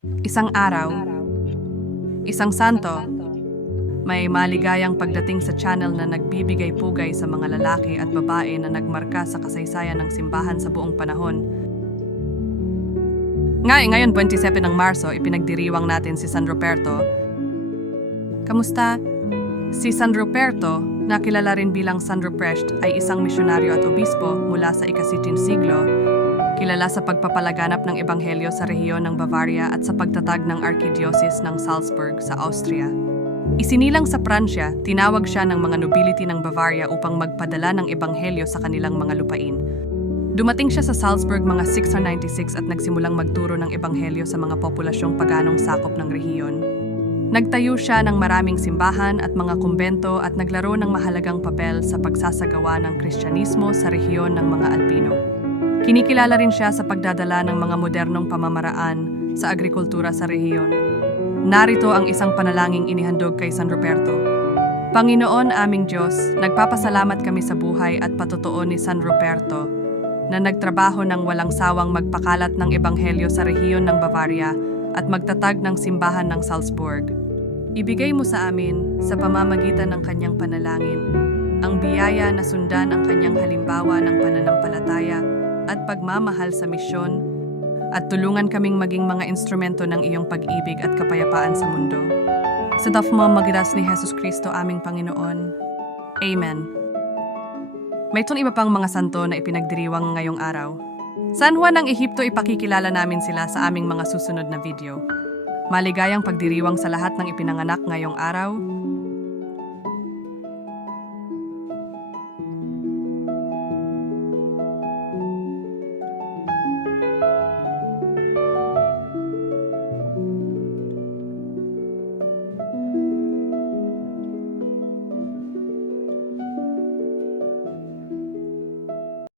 Isang araw, isang santo, may maligayang pagdating sa channel na nagbibigay pugay sa mga lalaki at babae na nagmarka sa kasaysayan ng simbahan sa buong panahon. Ngay, ngayon 27 ng Marso, ipinagdiriwang natin si San Roberto. Kamusta? Si San Roberto, na kilala rin bilang San Ruprecht, ay isang misyonaryo at obispo mula sa ikasitin siglo, kilala sa pagpapalaganap ng ebanghelyo sa rehiyon ng Bavaria at sa pagtatag ng Archdiocese ng Salzburg sa Austria. Isinilang sa Pransya, tinawag siya ng mga nobility ng Bavaria upang magpadala ng ebanghelyo sa kanilang mga lupain. Dumating siya sa Salzburg mga 696 at nagsimulang magturo ng ebanghelyo sa mga populasyong paganong sakop ng rehiyon. Nagtayo siya ng maraming simbahan at mga kumbento at naglaro ng mahalagang papel sa pagsasagawa ng Kristyanismo sa rehiyon ng mga Alpino. Kinikilala rin siya sa pagdadala ng mga modernong pamamaraan sa agrikultura sa rehiyon. Narito ang isang panalangin inihandog kay San Roberto. Panginoon aming Diyos, nagpapasalamat kami sa buhay at patotoo ni San Roberto na nagtrabaho ng walang sawang magpakalat ng ebanghelyo sa rehiyon ng Bavaria at magtatag ng simbahan ng Salzburg. Ibigay mo sa amin, sa pamamagitan ng kanyang panalangin, ang biyaya na sundan ang kanyang halimbawa ng pananampalataya at pagmamahal sa misyon at tulungan kaming maging mga instrumento ng iyong pag-ibig at kapayapaan sa mundo. Sa dafmo magidas ni Jesus Kristo aming Panginoon. Amen. May tun iba pang mga santo na ipinagdiriwang ngayong araw. San Juan ng Ehipto ipakikilala namin sila sa aming mga susunod na video. Maligayang pagdiriwang sa lahat ng ipinanganak ngayong araw